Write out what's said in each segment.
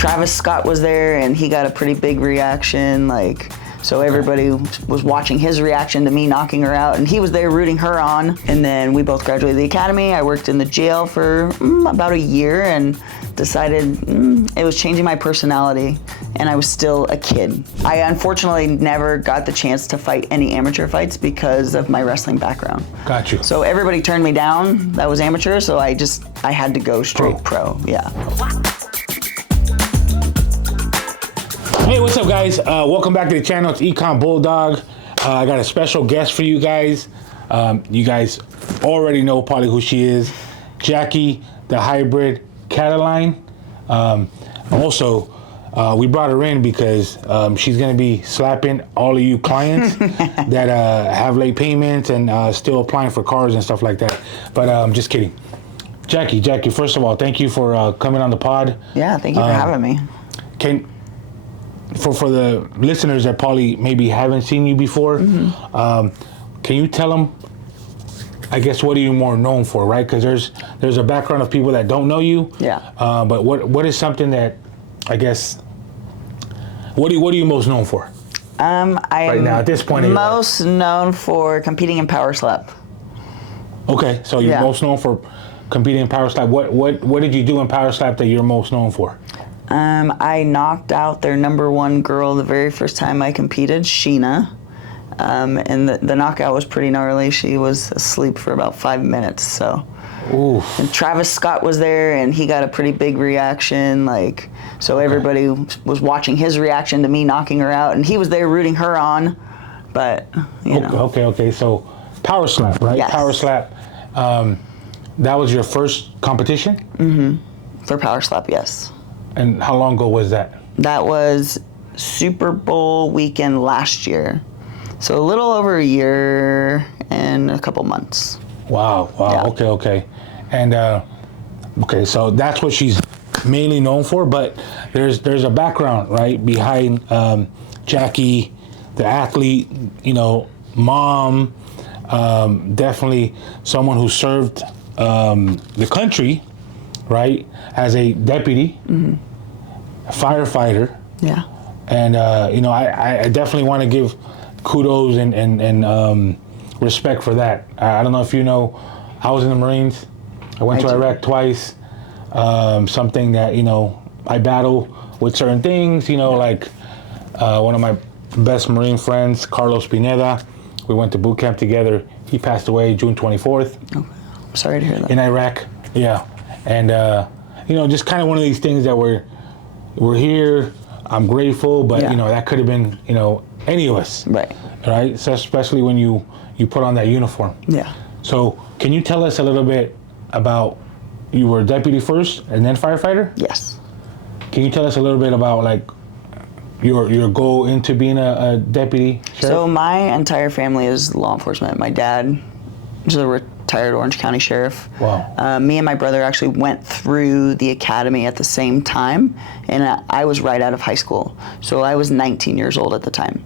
Travis Scott was there, and he got a pretty big reaction, like, so everybody was watching his reaction to me knocking her out, and he was there rooting her on. And then we both graduated the academy. I worked in the jail for about a year and decided it was changing my personality, and I was still a kid. I unfortunately never got the chance to fight any amateur fights because of my wrestling background. Got you. So everybody turned me down that was amateur, so I had to go straight pro. Yeah. Hey, what's up, guys? Welcome back to the channel. It's Econ Bulldog. I got a special guest for you guys. You guys already know probably who she is. Jackie, the hybrid Cataline. Also, we brought her in because she's going to be slapping all of you clients that have late payments and still applying for cars and stuff like that. But I'm just kidding. Jackie, first of all, thank you for coming on the pod. Yeah, thank you for having me. For the listeners that probably maybe haven't seen you before, can you tell them, I guess, what are you more known for, right? Because there's a background of people that don't know you. Yeah. But what is something that, I guess, what are you most known for? Right now, at this point, most known for competing in power slap. Okay, so you're most known for competing in power slap. What did you do in power slap that you're most known for? I knocked out their #1 girl the very first time I competed, Sheena. And the knockout was pretty gnarly. She was asleep for about 5 minutes, so. Oof. And Travis Scott was there, and he got a pretty big reaction, like, so everybody was watching his reaction to me knocking her out, and he was there rooting her on, but, you know. Okay, so power slap, right? Yes. Power slap. That was your first competition? Mm-hmm. For power slap, yes. And how long ago was that? That was Super Bowl weekend last year. So a little over a year and a couple months. Wow. Yeah. Okay. And okay, so that's what she's mainly known for, but there's a background, right, behind Jackie, the athlete, you know, mom, definitely someone who served the country, right, as a deputy, a firefighter. Yeah. And, you know, I definitely want to give kudos and respect for that. I don't know if you know, I was in the Marines. I went to Iraq twice. Something that, you know, I battle with certain things, you know, like one of my best Marine friends, Carlos Pineda, we went to boot camp together. He passed away June 24th. Okay. I'm sorry to hear that. In Iraq, yeah. And, you know, just kind of one of these things that we're here. I'm grateful, but, you know, that could have been, you know, any of us. Right? So especially when you put on that uniform. Yeah. So can you tell us a little bit about, you were a deputy first and then firefighter? Yes. Can you tell us a little bit about, like, your goal into being a deputy sheriff? So my entire family is law enforcement. My dad is a retired Orange County sheriff. Wow. Me and my brother actually went through the academy at the same time, and I was right out of high school. So I was 19 years old at the time.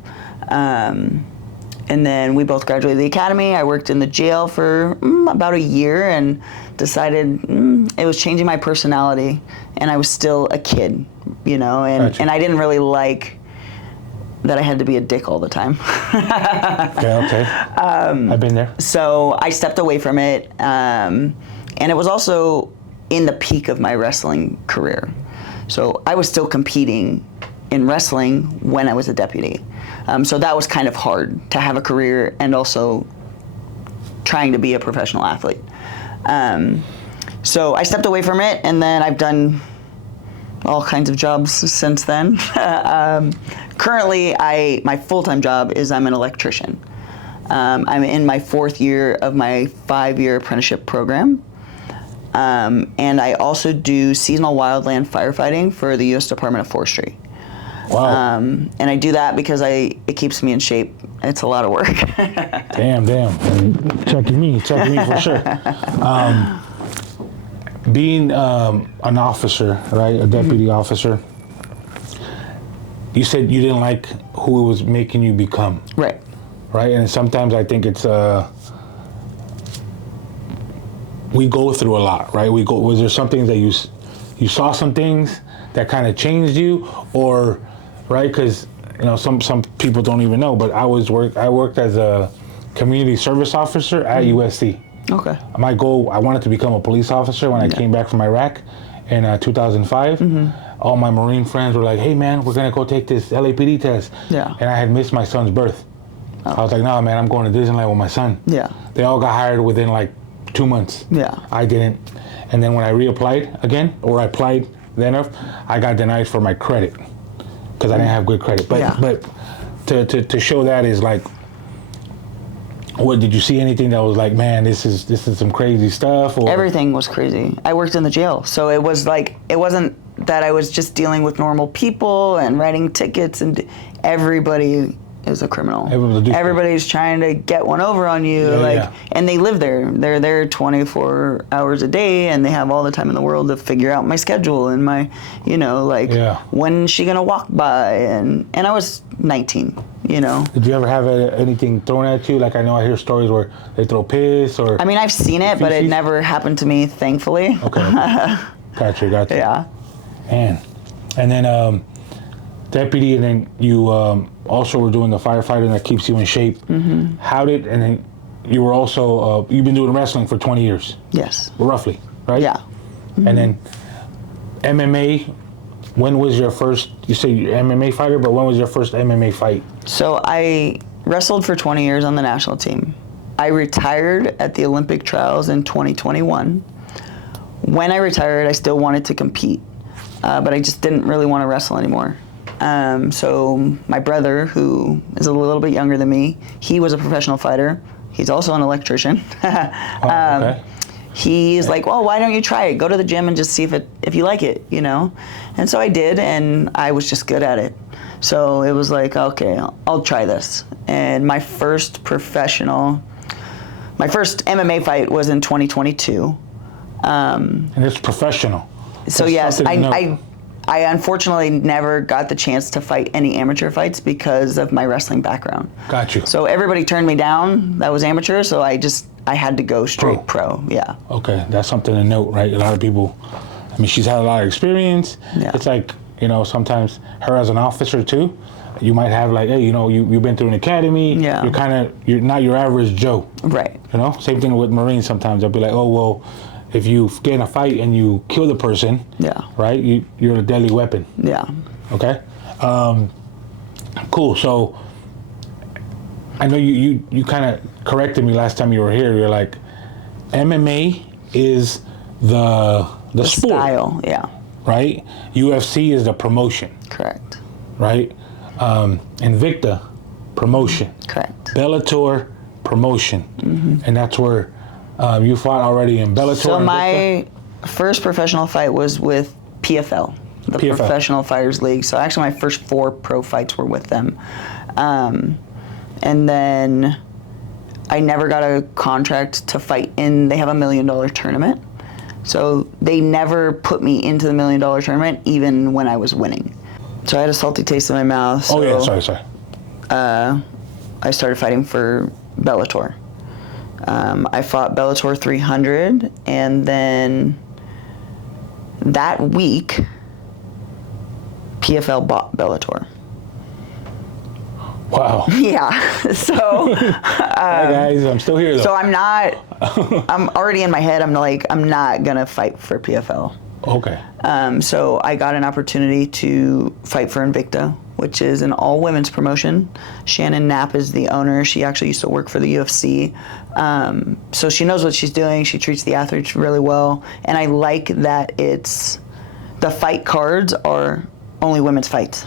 And then we both graduated the academy. I worked in the jail for about a year and decided it was changing my personality, and I was still a kid, you know, and I didn't really like that I had to be a dick all the time. Okay. I've been there. So I stepped away from it, and it was also in the peak of my wrestling career. So I was still competing in wrestling when I was a deputy. So that was kind of hard to have a career and also trying to be a professional athlete. So I stepped away from it, and then I've done all kinds of jobs since then. Currently, my full-time job is I'm an electrician. I'm in my 4th year of my 5-year apprenticeship program. And I also do seasonal wildland firefighting for the U.S. Department of Forestry. Wow. And I do that because it keeps me in shape. It's a lot of work. Damn. And checking me for sure. Being an officer, right, a deputy officer, you said you didn't like who it was making you become. Right. Right, and sometimes I think it's we go through a lot, right? Was there something that you saw some things that kind of changed you, or right? Because you know some people don't even know, but I worked as a community service officer at USC. Okay. My goal, I wanted to become a police officer when I came back from Iraq in 2005. All my Marine friends were like, "Hey man, we're gonna go take this LAPD test." Yeah. And I had missed my son's birth. I was like, "No man, I'm going to Disneyland with my son." Yeah. They all got hired within like 2 months. Yeah. I didn't. And then when I reapplied again, or I applied then, I got denied for my credit because I didn't have good credit. But to show that is like, what did you see anything that was like, man, this is some crazy stuff? Or Everything was crazy. I worked in the jail, so it was like, it wasn't that I was just dealing with normal people and writing tickets, and everybody is a criminal. Everybody's trying to get one over on you, and they live there. They're there 24 hours a day, and they have all the time in the world to figure out my schedule and my, when's she gonna walk by, and I was 19. Did you ever have anything thrown at you? Like, I know I hear stories where they throw piss or... I mean, I've seen it, but it never happened to me, thankfully. Okay. Gotcha. Yeah. Man. And then deputy, and then you also were doing the firefighting that keeps you in shape. How did... And then you were also... you've been doing wrestling for 20 years. Yes. Roughly, right? Yeah. And then MMA... When was your first, you say you're an MMA fighter, but when was your first MMA fight? So I wrestled for 20 years on the national team. I retired at the Olympic trials in 2021. When I retired, I still wanted to compete, but I just didn't really want to wrestle anymore. So my brother, who is a little bit younger than me, he was a professional fighter. He's also an electrician. Okay. He's like, well, why don't you try it? Go to the gym and just see if you like it, And so I did, and I was just good at it. So it was like, okay, I'll try this. And my first MMA fight was in 2022. And it's professional. So yes, I unfortunately never got the chance to fight any amateur fights because of my wrestling background. Got you. So everybody turned me down that was amateur, so I had to go straight pro. Yeah. Okay, that's something to note, right? A lot of people, I mean, she's had a lot of experience. Yeah. It's like, sometimes her as an officer too, you might have like, hey, you've been through an academy. Yeah. You're not your average Joe. Right. Same thing with Marines sometimes. They'll be like, oh, well, if you get in a fight and you kill the person, right, you're a deadly weapon. Yeah. Okay. Cool. So I know you kind of corrected me last time you were here. You're like, MMA is the sport. Style, yeah. Right? UFC is the promotion. Correct. Right? Invicta, promotion. Correct. Bellator, promotion. And that's where you fought already in Bellator. So my first professional fight was with PFL, the Professional Fighters League. So actually my first 4 pro fights were with them. And then I never got a contract to fight in, they have $1 million tournament. So they never put me into the $1 million tournament even when I was winning. So I had a salty taste in my mouth. So, sorry. I started fighting for Bellator. I fought Bellator 300, and then that week, PFL bought Bellator. Wow. Yeah. So. Hi guys, I'm still here though. So I'm already in my head, I'm not going to fight for PFL. Okay. So I got an opportunity to fight for Invicta, which is an all-women's promotion. Shannon Knapp is the owner. She actually used to work for the UFC. So she knows what she's doing. She treats the athletes really well. And I like that the fight cards are only women's fights.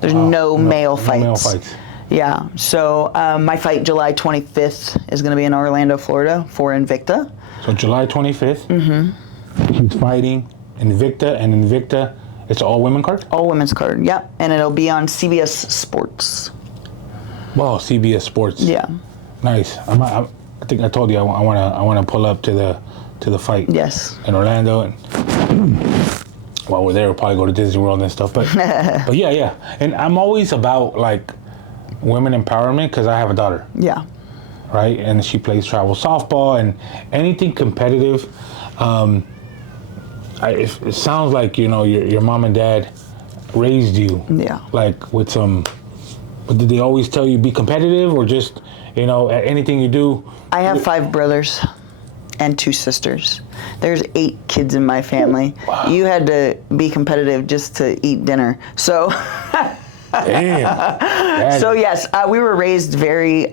There's no male fights. No male fights. Yeah. So my fight July 25th is going to be in Orlando, Florida for Invicta. So July 25th. He's fighting Invicta, and Invicta, it's an all-women card? All-women's card, yep. And it'll be on CBS Sports. Wow, CBS Sports. Yeah. Nice. I think I told you I want to pull up to the fight. Yes. In Orlando, and while we're there, we'll probably go to Disney World and stuff. But but yeah. And I'm always about like women empowerment because I have a daughter. Yeah. Right, and she plays travel softball and anything competitive. it sounds like, you know, your mom and dad raised you. Yeah. Like with some, but did they always tell you be competitive, or just, you know, at anything you do? I have 5 brothers and 2 sisters. There's 8 kids in my family. Wow. You had to be competitive just to eat dinner. So, Damn. so yes, we were raised very,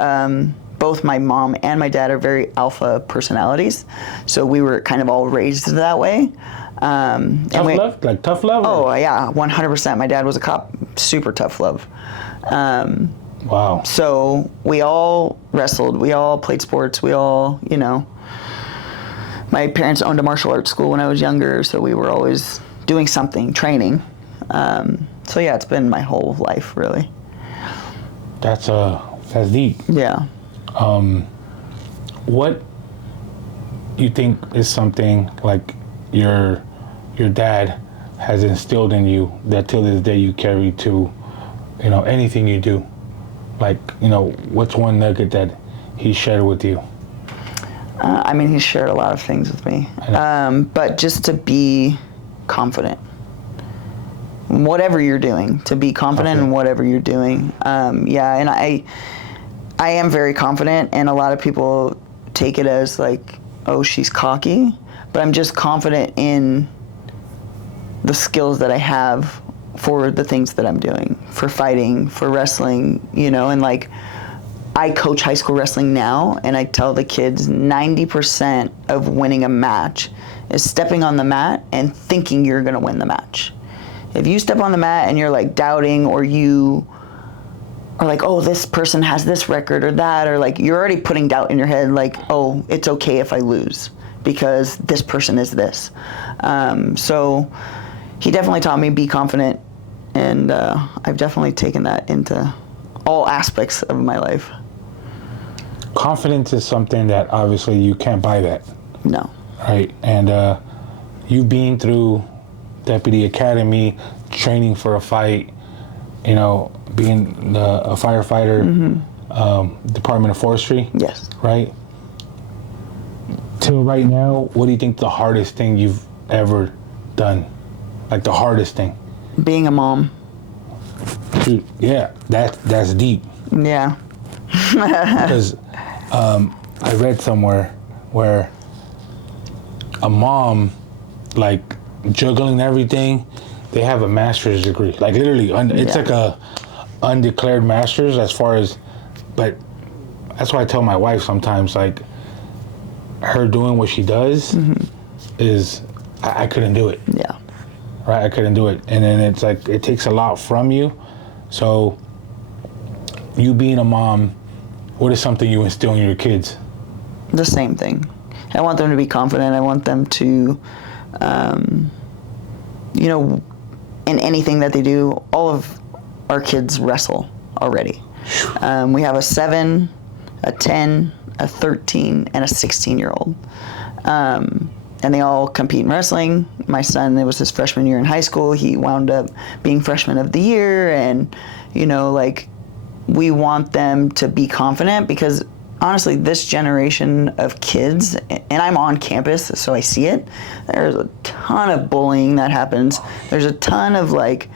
both my mom and my dad are very alpha personalities. So we were kind of all raised that way. Tough love? Like tough love? Oh, yeah, 100%. My dad was a cop, super tough love. Wow. So we all wrestled, we all played sports, we all, you know, my parents owned a martial arts school when I was younger, so we were always doing something, training. So yeah, it's been my whole life, really. That's deep. Yeah. What you think is something like your dad has instilled in you that till this day you carry to, you know, anything you do? Like, you know, what's one nugget that he shared with you? I mean, he's shared a lot of things with me, but just to be confident. Whatever you're doing, to be confident in whatever you're doing. Yeah, and I am very confident, and a lot of people take it as like, oh, she's cocky, but I'm just confident in the skills that I have for the things that I'm doing, for fighting, for wrestling, you know, and like, I coach high school wrestling now, and I tell the kids 90% of winning a match is stepping on the mat and thinking you're gonna win the match. If you step on the mat and you're like doubting, or you are like, oh, this person has this record or that, or like you're already putting doubt in your head, like, oh, it's okay if I lose because this person is this. So he definitely taught me be confident, and I've definitely taken that into all aspects of my life. Confidence is something that obviously you can't buy that. No. Right, and you've been through Deputy Academy, training for a fight, you know, being a firefighter, Department of Forestry. Yes. Right? Till right now, what do you think the hardest thing you've ever done? Like the hardest thing? Being a mom. Dude, yeah, that's deep. Yeah. Because I read somewhere where a mom, like, juggling everything, they have a master's degree. Like, literally, it's like a undeclared master's as far as, but that's why I tell my wife sometimes, like, her doing what she does is, I couldn't do it. Yeah. Right, I couldn't do it. And then it's like, it takes a lot from you. So, you being a mom, what is something you instill in your kids? The same thing. I want them to be confident. I want them to, you know, in anything that they do. All of our kids wrestle already. We have a 7, a 10, a 13, and a 16-year-old. And they all compete in wrestling. My son, it was his freshman year in high school. He wound up being freshman of the year. And, you know, like, we want them to be confident, because honestly, this generation of kids, and I'm on campus, so I see it, there's a ton of bullying that happens. There's a ton of, like,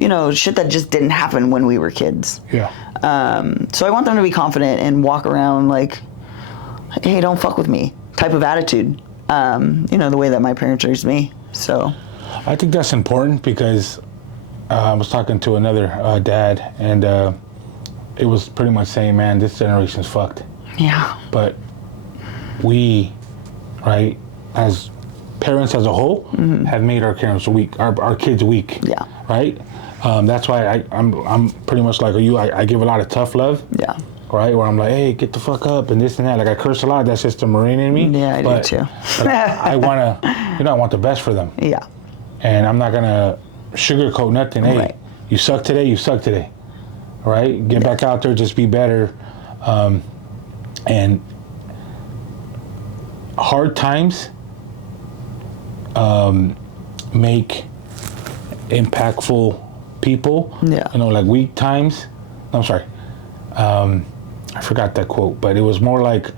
you know, shit that just didn't happen when we were kids. Yeah. So I want them to be confident and walk around like, hey, don't fuck with me type of attitude. You know, the way that my parents raised me. So I think that's important, because I was talking to another dad, and it was pretty much saying, man, this generation's fucked. yeah. But we, right, as parents as a whole, have made our parents weak, our kids weak. Yeah. Right? That's why I'm pretty much like you. I give a lot of tough love. Yeah. Right? Where I'm like, hey, get the fuck up and this and that. Like, I curse a lot. That's just the Marine in me. Yeah, I do too. But I want to, you know, I want the best for them. Yeah. And I'm not going to sugarcoat nothing. Hey, Right. you suck today, you suck today. All right? Get back out there, just be better. And hard times make impactful people. Yeah. You know, like weak times. I'm sorry. I forgot that quote, but it was more like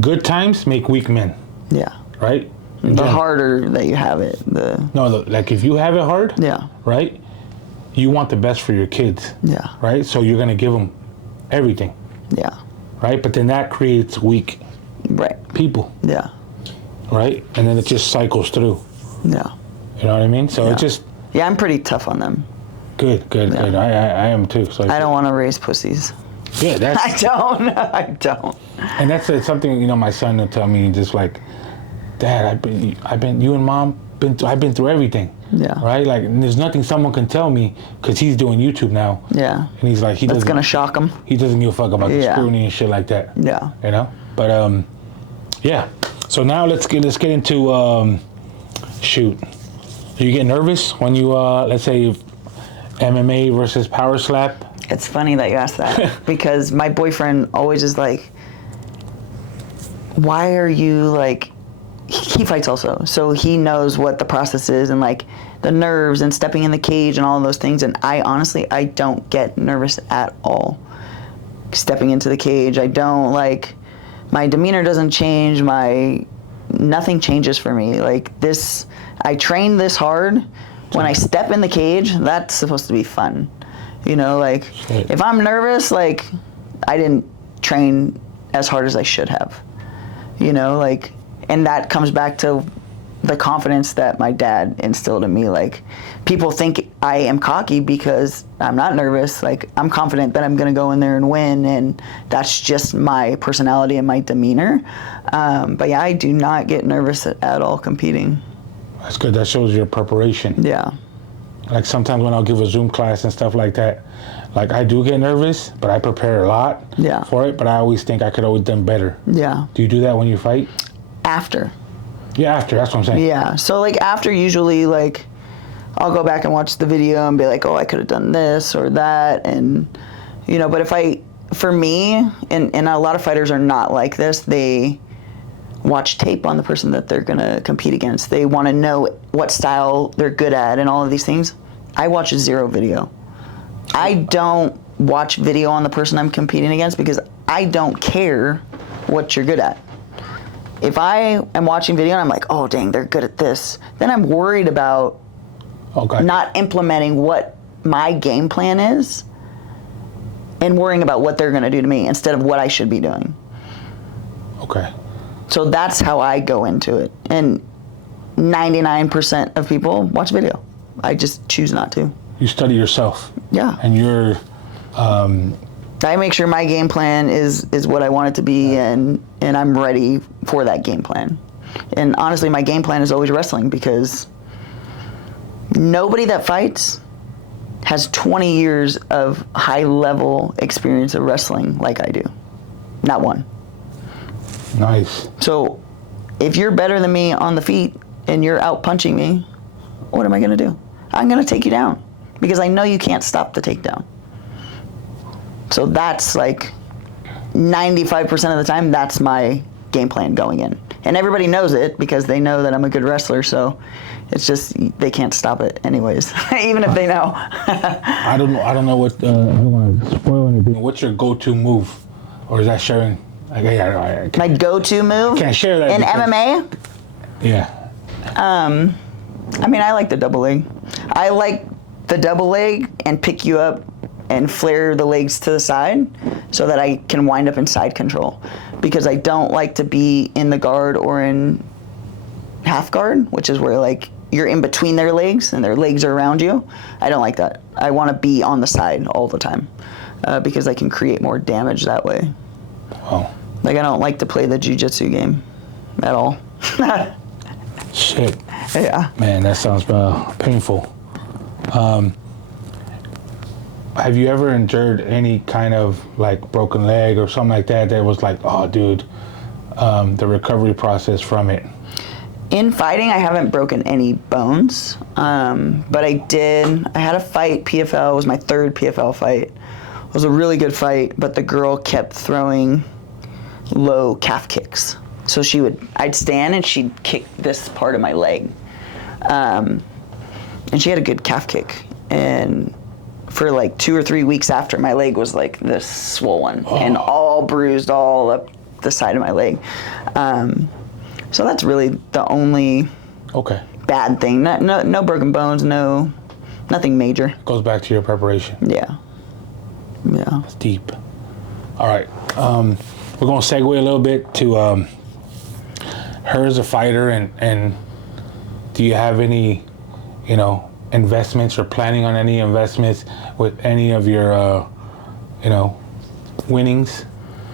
good times make weak men. Yeah. Right? The harder that you have it, like if you have it hard, yeah, right, you want the best for your kids, yeah, right? So you're gonna give them everything, yeah, right? But then that creates weak people, yeah, right? And then it just cycles through. Yeah. You know what I mean? So it just... Yeah, I'm pretty tough on them. Good. I am too. So I don't want to raise pussies. Yeah, that's... I don't. And that's something, you know, my son will tell me, just like, Dad, I've been, you and Mom, I've been through everything. Yeah. Right? Like, and there's nothing someone can tell me, because he's doing YouTube now. Yeah. And he's like, that's going to shock him. He doesn't give a fuck about the scrutiny and shit like that. Yeah. You know? But, yeah. So now let's get into, shoot. Do you get nervous when you, let's say, MMA versus power slap? It's funny that you asked that, because my boyfriend always is like, why are you like, he fights also, so he knows what the process is and like the nerves and stepping in the cage and all of those things, and I honestly don't get nervous at all stepping into the cage. I don't, like, my demeanor doesn't change, nothing changes for me. Like this, I train this hard. When I step in the cage, that's supposed to be fun. You know, like, if I'm nervous, like, I didn't train as hard as I should have. You know, like, and that comes back to the confidence that my dad instilled in me. Like, people think I am cocky because I'm not nervous. Like, I'm confident that I'm going to go in there and win, and that's just my personality and my demeanor. But yeah, I do not get nervous at all competing. That's good. That shows your preparation. Yeah. Like sometimes when I'll give a Zoom class and stuff like that, like I do get nervous, but I prepare a lot for it, but I always think I could always done better. Yeah. Do you do that when you fight? After. Yeah, after. That's what I'm saying. Yeah. So like after, usually, like, I'll go back and watch the video and be like, oh, I could have done this or that. And, you know, but for me, and a lot of fighters are not like this, they watch tape on the person that they're going to compete against. They want to know what style they're good at and all of these things. I watch zero video. I don't watch video on the person I'm competing against because I don't care what you're good at. If I am watching video and I'm like, oh, dang, they're good at this, then I'm worried about not implementing what my game plan is and worrying about what they're going to do to me instead of what I should be doing. Okay. So that's how I go into it. And 99% of people watch video. I just choose not to. You study yourself. Yeah. And you're... I make sure my game plan is what I want it to be, and I'm ready for that game plan. And honestly, my game plan is always wrestling, because nobody that fights has 20 years of high-level experience of wrestling like I do. Not one. Nice. So if you're better than me on the feet and you're out punching me, what am I going to do? I'm going to take you down, because I know you can't stop the takedown. So that's like 95% of the time, that's my game plan going in. And everybody knows it because they know that I'm a good wrestler, so it's just they can't stop it anyways, even if they know. I don't know what, I don't want to spoil anything. What's your go-to move? Or is that sharing? My go-to move? Can't share that. In MMA? Yeah. I mean, I like the double leg. I like the double leg and pick you up and flare the legs to the side so that I can wind up in side control, because I don't like to be in the guard or in half guard, which is where like you're in between their legs and their legs are around you. I don't like that. I want to be on the side all the time because I can create more damage that way. Oh. Like, I don't like to play the jiu-jitsu game at all. Shit. Yeah. Man, that sounds painful. Have you ever endured any kind of like broken leg or something like that was like, oh, dude, the recovery process from it? In fighting, I haven't broken any bones, but I had a fight, PFL, it was my third PFL fight. It was a really good fight, but the girl kept throwing low calf kicks. So I'd stand and she'd kick this part of my leg. And she had a good calf kick. And for like 2 or 3 weeks after, my leg was like this swollen and all bruised all up the side of my leg. So that's really the only Okay. bad thing. No broken bones, nothing major. Goes back to your preparation. Yeah. Yeah. It's deep. All right. We're going to segue a little bit to her as a fighter, and do you have any, investments or planning on any investments with any of your, winnings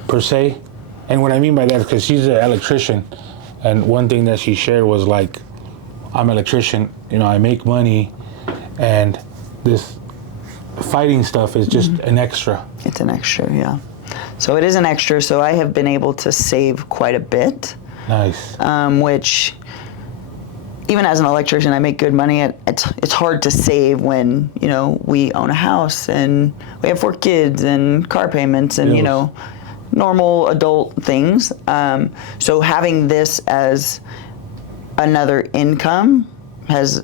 per se? And what I mean by that is because she's an electrician, and one thing that she shared was like, I'm an electrician, I make money, and this fighting stuff is just an extra. It's an extra, yeah. So it is an extra, so I have been able to save quite a bit. Nice. Which, even as an electrician, I make good money. It's hard to save when, we own a house and we have 4 kids and car payments and, Bills. Normal adult things. So having this as another income has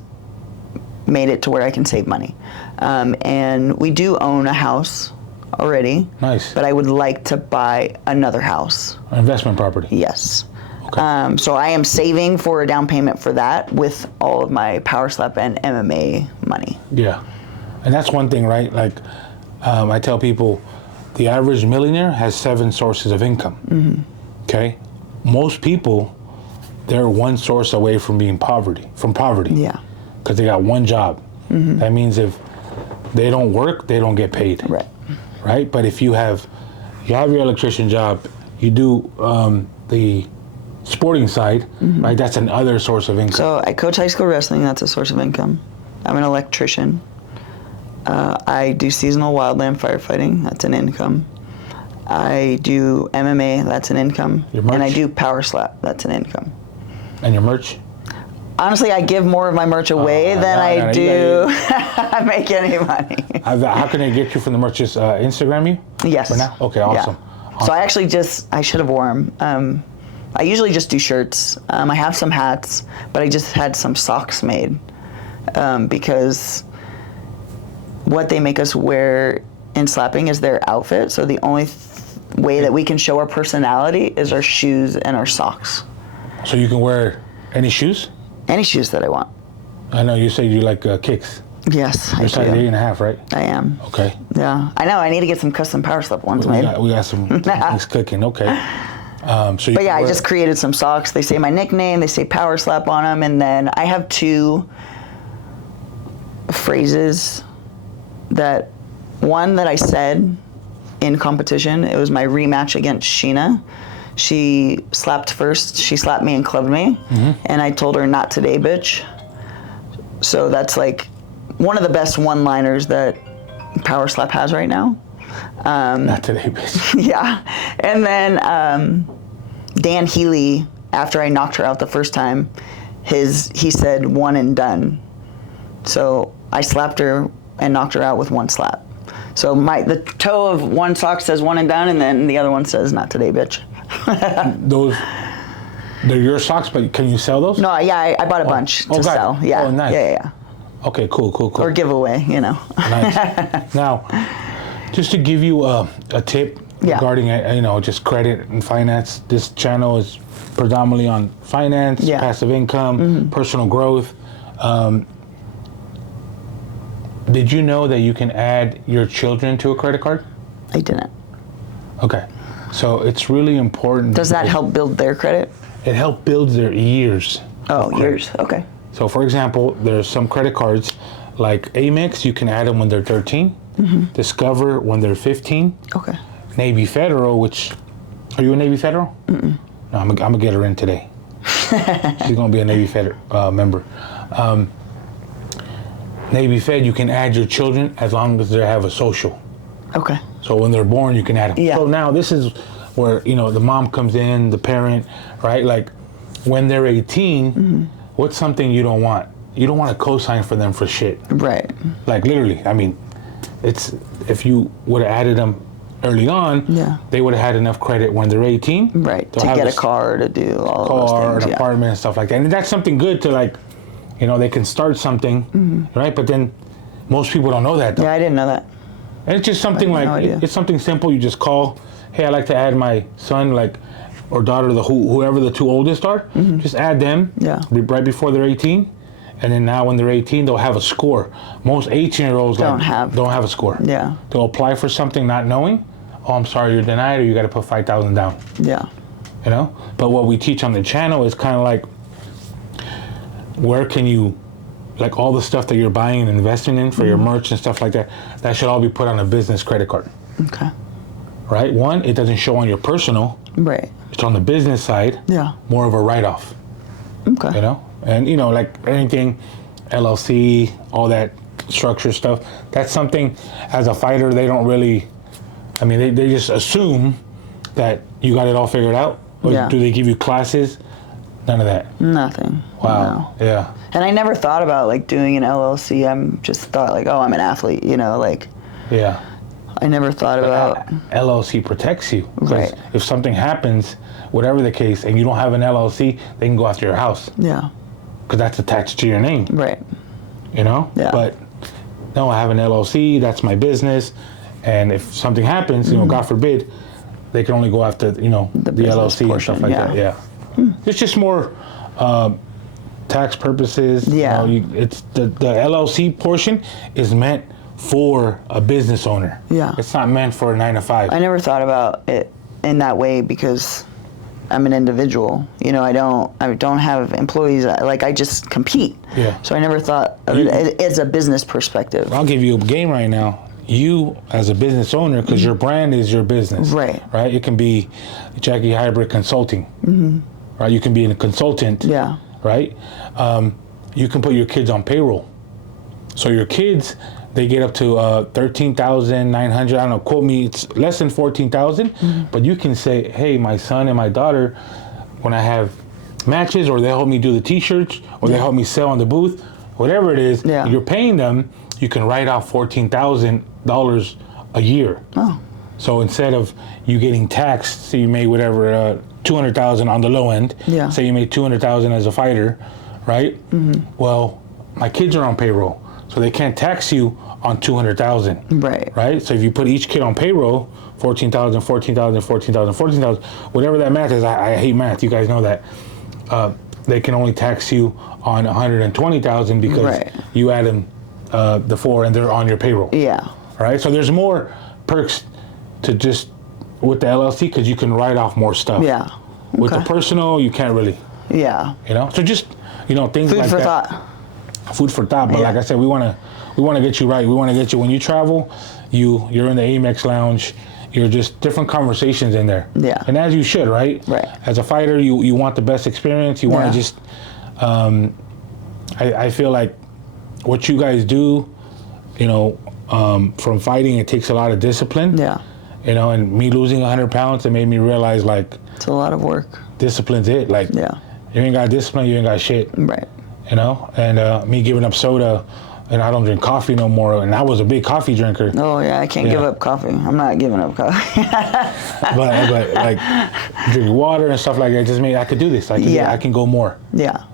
made it to where I can save money. And we do own a house already. Nice. But I would like to buy another house. Investment property. Yes. Okay. So I am saving for a down payment for that with all of my Power Slap and MMA money. Yeah. And that's one thing, right? Like, I tell people, the average millionaire has 7 sources of income. Okay? Most people, they're one source away from being poverty. Yeah. Because they got one job. That means if they don't work, they don't get paid. Right. Right? But if you have your electrician job, you do the sporting side, right? That's another source of income. So I coach high school wrestling. That's a source of income. I'm an electrician. I do seasonal wildland firefighting. That's an income. I do MMA. That's an income. Your merch? And I do Power Slap. That's an income. And your merch? Honestly, I give more of my merch away than I do make any money. How can I get you from the merch? Just Instagram you? Yes. For now? Okay, awesome. So I actually I should have worn them. I usually just do shirts. I have some hats, but I just had some socks made because what they make us wear in slapping is their outfit. So the only way that we can show our personality is our shoes and our socks. So you can wear any shoes? Any shoes that I want. I know you say you like kicks. Yes, You're I size do. 8.5, right? I am. Okay. Yeah, I know. I need to get some custom Power Slap ones made. We got some things cooking. Okay. But yeah, I just created some socks. They say my nickname. They say Power Slap on them. And then I have 2 phrases one that I said in competition. It was my rematch against Sheena. She slapped first. She slapped me and clubbed me. And I told her, not today, bitch. So that's like one of the best one-liners that Power Slap has right now. Not today, bitch. Yeah. And then Dan Healy, after I knocked her out the first time, he said one and done. So I slapped her and knocked her out with one slap. So the toe of one sock says one and done, and then the other one says not today, bitch. They're your socks, but can you sell those? No, yeah, I bought a bunch to sell. Yeah. Oh, nice. Yeah. Okay, cool. Or giveaway, Nice. Now, just to give you a tip regarding, just credit and finance, this channel is predominantly on finance, passive income, personal growth. Did you know that you can add your children to a credit card? I didn't. Okay. So it's really important. Does that help build their credit? It helps build their years. Oh, years. Okay. So, for example, there's some credit cards like Amex, you can add them when they're 13. Discover when they're 15. Okay. Navy Federal, are you a Navy Federal? No, I'm gonna get her in today. She's gonna be a Navy Federal member. Navy Fed, you can add your children as long as they have a social. Okay. So when they're born, you can add them. Yeah. So now this is where, the mom comes in, the parent, right? Like when they're 18, what's something you don't want? You don't want to co-sign for them for shit. Right. Like literally, I mean, if you would have added them early on, they would have had enough credit when they're 18. Right. To get a car, to do all of those things. An apartment and stuff like that. And that's something good to they can start something, right? But then most people don't know that though. Yeah, I didn't know that. And it's just something it's something simple. You just call, hey, I'd like to add my son, or daughter, whoever the two oldest are, just add them right before they're 18. And then now when they're 18, they'll have a score. Most 18-year-olds don't have a score. Yeah. They'll apply for something not knowing, oh, I'm sorry, you're denied, or you got to put $5,000 down. Yeah. You know? But what we teach on the channel is kind of like, where can you, like all the stuff that you're buying and investing in for your merch and stuff like that, that should all be put on a business credit card. Okay. Right? One, it doesn't show on your personal. Right. It's on the business side. Yeah. More of a write-off. Okay. You know? And, you know, like anything, LLC, all that structure stuff, that's something, as a fighter, they don't really, I mean, they just assume that you got it all figured out. Or do they give you classes? None of that. Nothing. Wow. No. Yeah. And I never thought about like doing an LLC. I'm just thought like, oh, I'm an athlete, you know, like. Yeah. I never thought about. LLC protects you. Right. If something happens, whatever the case, and you don't have an LLC, they can go after your house. Yeah. Because that's attached to your name. Right. You know? Yeah. But no, I have an LLC, that's my business. And if something happens, you know, God forbid, they can only go after, you know, the LLC portion, and stuff like that. Yeah. It's just more tax purposes. Yeah. You know, it's the LLC portion is meant for a business owner. Yeah. It's not meant for a 9-to-5. I never thought about it in that way because I'm an individual. You know, I don't have employees. Like I just compete. Yeah. So I never thought of it as a business perspective. I'll give you a game right now. You as a business owner, because your brand is your business. Right. Right. It can be Jackie Hybrid Consulting. Right. You can be a consultant. Yeah. Right. You can put your kids on payroll. So your kids, they get up to 13,900. I don't know. Quote me. It's less than 14,000. But you can say, hey, my son and my daughter, when I have matches, or they help me do the T-shirts, or they help me sell on the booth, whatever it is, you're paying them. You can write off $14,000 a year. Oh. So instead of you getting taxed, say you made whatever $200,000 on the low end. Yeah. Say you made $200,000 as a fighter, right? Well, my kids are on payroll, so they can't tax you on $200,000. Right. Right. So if you put each kid on payroll, 14,000, 14,000, 14,000, 14,000, whatever that math is. I hate math. You guys know that. They can only tax you on 120,000 because you add them the 4 and they're on your payroll. Yeah. All right. So there's more perks to just with the LLC because you can write off more stuff. Yeah. Okay. With the personal, you can't really. Yeah. You know. So just things Food like for that. thought. Food for thought. But like I said, we want to get you right. We want to get you when you travel. You're in the Amex Lounge. You're just different conversations in there. Yeah. And as you should, right? Right. As a fighter, you want the best experience. You want to just. I feel like what you guys do, from fighting, it takes a lot of discipline. Yeah. And me losing 100 pounds, it made me realize, like, it's a lot of work. Discipline's it. Like, you ain't got discipline, you ain't got shit. Right. And me giving up soda, and I don't drink coffee no more. And I was a big coffee drinker. Oh yeah, I can't give up coffee. I'm not giving up coffee. but like drinking water and stuff like that just made I could do this. I can go more. Yeah.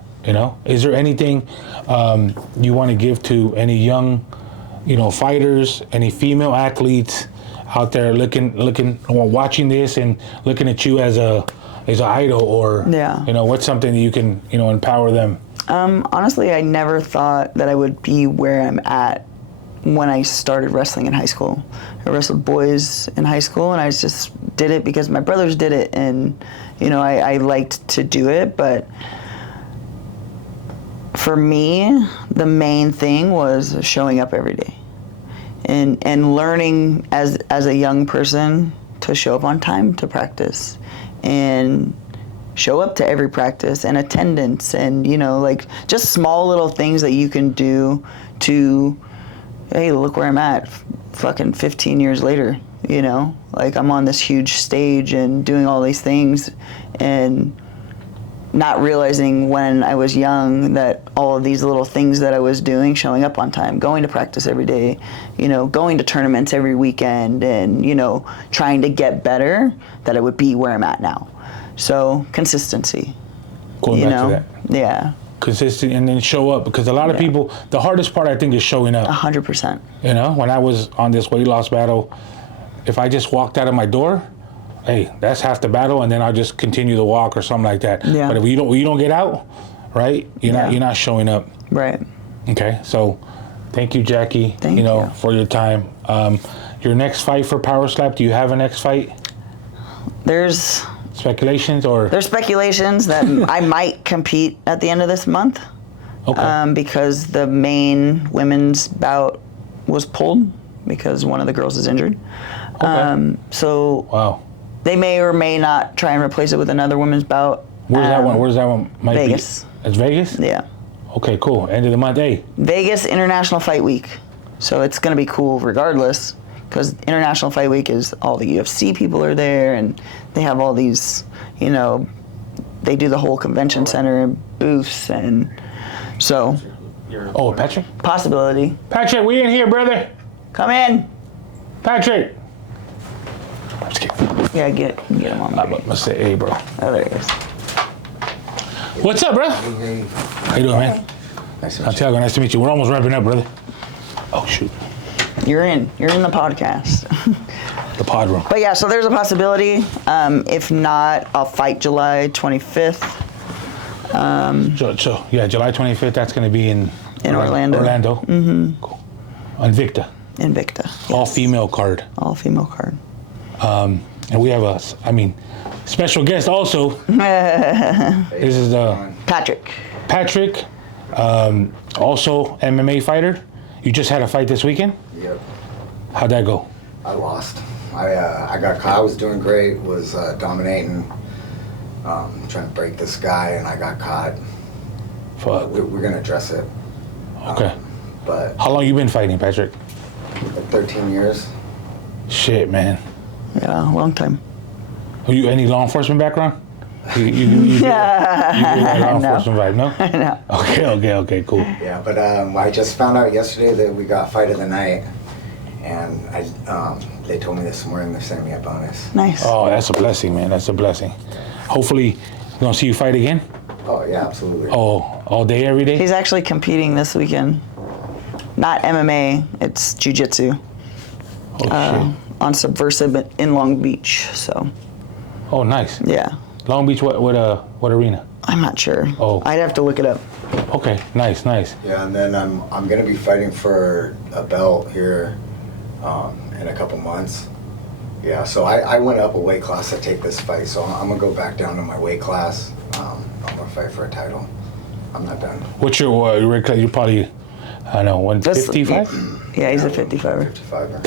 Is there anything you want to give to any young, fighters, any female athletes out there looking or watching this and looking at you as an idol, or what's something that you can empower them? Honestly, I never thought that I would be where I'm at when I started wrestling in high school. I wrestled boys in high school, and I just did it because my brothers did it, and I liked to do it. But for me, the main thing was showing up every day and learning as a young person to show up on time to practice and show up to every practice and attendance and, just small little things that you can do to, hey, look where I'm at fucking 15 years later, like I'm on this huge stage and doing all these things and not realizing when I was young that all of these little things that I was doing, showing up on time, going to practice every day, going to tournaments every weekend and, trying to get better, that I would be where I'm at now. So consistency. Going back to that. Yeah. Consistent, and then show up, because a lot of people, the hardest part I think is showing up. 100%. When I was on this weight loss battle, if I just walked out of my door, hey, that's half the battle, and then I'll just continue the walk or something like that. Yeah. But if you don't get out, right? You're not showing up. Right. Okay. So, thank you, Jackie. Thank you. For your time. Your next fight for Power Slap. Do you have a next fight? There's Speculations or? There's speculations that I might compete at the end of this month. Okay. Because the main women's bout was pulled because one of the girls is injured. Okay. So Wow. they may or may not try and replace it with another women's bout. Where's that one? Where's that one? Might Vegas. Be? It's Vegas? Yeah. Okay, cool. End of the month. Hey. Vegas International Fight Week. So it's going to be cool regardless, because International Fight Week is all the UFC people are there, and they have all these, they do the whole convention center and booths, and so. Oh, Patrick? Possibility. Patrick, we in here, brother. Come in. Patrick. I'm just kidding. Yeah, get him on. I'm gonna say, hey, bro. Oh, there he is. What's up, bro? How you doing, man? Santiago, nice to meet you. We're almost wrapping up, brother. Oh, shoot. You're in the podcast. The pod room. But yeah, so there's a possibility. If not, I'll fight July 25th. So yeah, July 25th, that's going to be in Orlando. Orlando. Mm-hmm. Cool. Invicta. Invicta. Yes. All female card. All female card. And we have special guest also. This is Patrick. Patrick, also MMA fighter. You just had a fight this weekend? Yep. How'd that go? I lost. I got caught. I was doing great. Was dominating, trying to break this guy, and I got caught. Fuck. We're gonna address it. Okay. But How long you been fighting, Patrick? like 13 years. Shit, man. Yeah, long time. Are you any law enforcement background? You get that law enforcement vibe, no? No. Okay, cool. Yeah, but I just found out yesterday that we got fight of the night, and they told me this morning they're sending me a bonus. Nice. Oh, that's a blessing, man. That's a blessing. Hopefully, we're gonna see you fight again. Oh yeah, absolutely. Oh, all day, every day? He's actually competing this weekend. Not MMA, it's jiu-jitsu. Oh, shit. On Subversive in Long Beach, so Oh, nice. yeah. Long Beach, what arena? I'm not sure. Oh. I'd have to look it up. Okay, nice. Yeah, and then I'm gonna be fighting for a belt here in a couple months. Yeah, so I went up a weight class to take this fight, so I'm gonna go back down to my weight class. I'm gonna fight for a title. I'm not done. What's your weight class? You're probably, I don't know, 155? Yeah, he's a 55er. 55.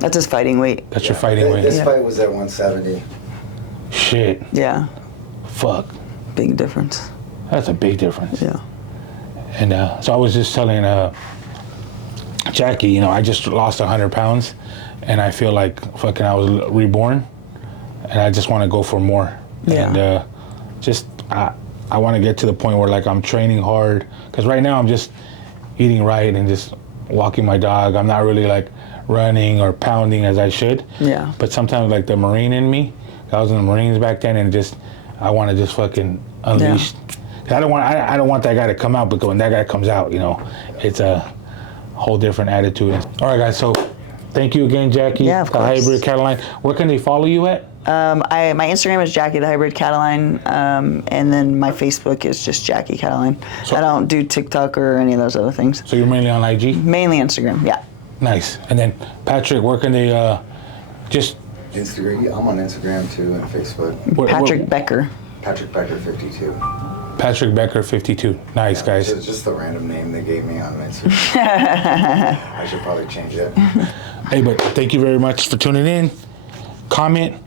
That's his fighting weight. That's your fighting weight. This fight was at 170. Shit. Yeah, Fuck. big difference. That's a big difference. Yeah. And so I was just telling Jackie, I just lost 100 pounds, and I feel like fucking I was reborn, and I just want to go for more. Yeah. And I want to get to the point where like I'm training hard, because right now I'm just eating right and just walking my dog. I'm not really like running or pounding as I should. Yeah. But sometimes like the Marine in me, I was in the Marines back then, and I want to just fucking unleash. Yeah. I don't want that guy to come out, but when that guy comes out, it's a whole different attitude. All right, guys. So thank you again, Jackie. Yeah, of course. The Hybrid Cataline. Where can they follow you at? My Instagram is Jackie the Hybrid Cataline, and then my Facebook is just Jackie Cataline. So, I don't do TikTok or any of those other things. So you're mainly on IG? Mainly Instagram, yeah. Nice. And then Patrick, where can they just? Instagram. I'm on Instagram too and Facebook. Patrick Becker. Patrick Becker 52. Patrick Becker 52. Nice, guys. It's just the random name they gave me on Instagram. I should probably change it. Hey, but thank you very much for tuning in. Comment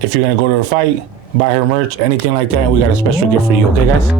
if you're gonna go to a fight, buy her merch, anything like that, and we got a special gift for you. Okay, guys?